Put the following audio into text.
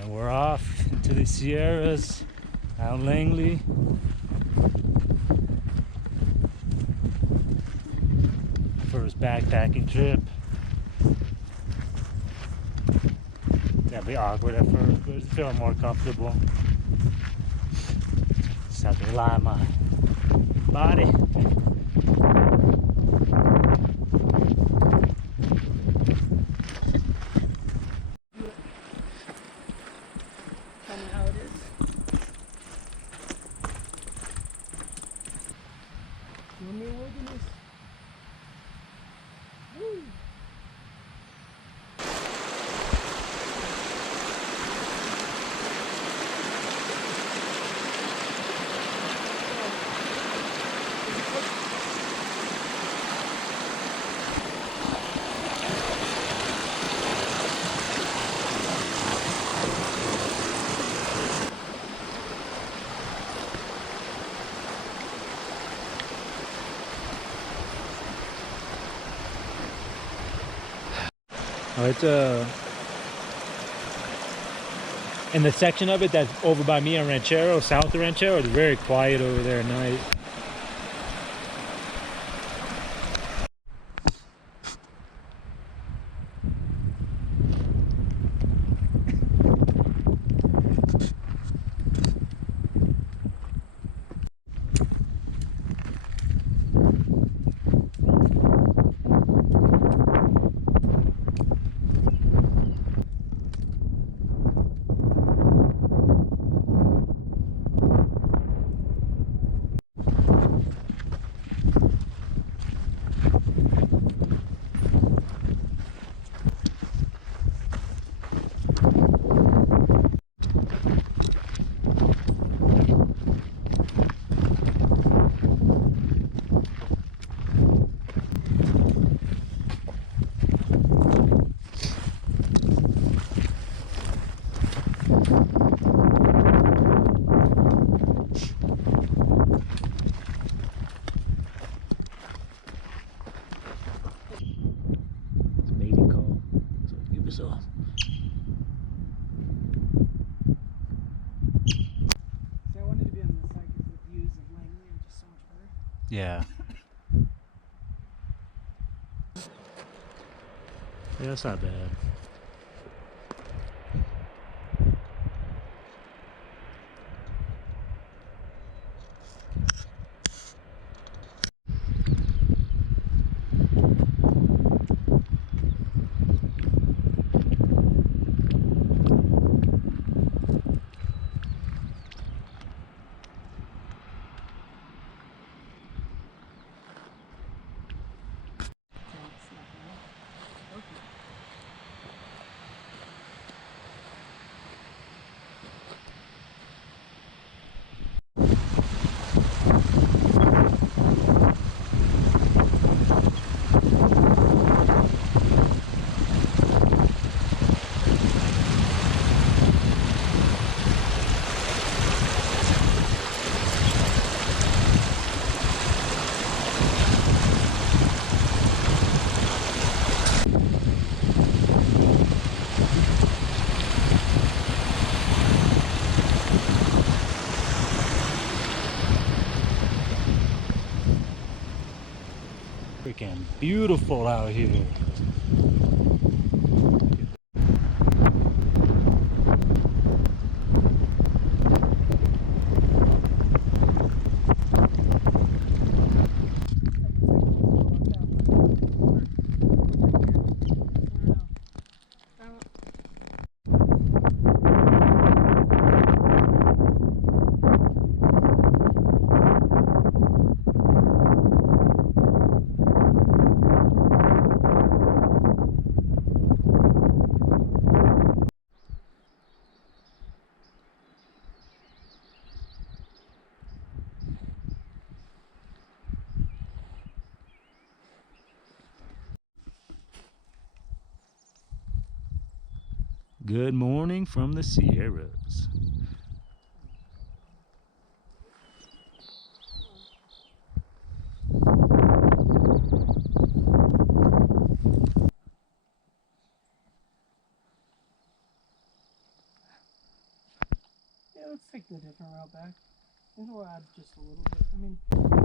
And we're off into the Sierras, Mount Langley. First backpacking trip. That'll be awkward at first, but it's feeling more comfortable. Just have to rely on my body. Oh, it's in the section of it that's over by me on Ranchero, south of Ranchero, it's very quiet over there at night. Yeah. Yeah, that's not bad. Freaking beautiful out here. Good morning from the Sierras. Yeah, let's take the different route back. Maybe we'll add just a little bit. I mean,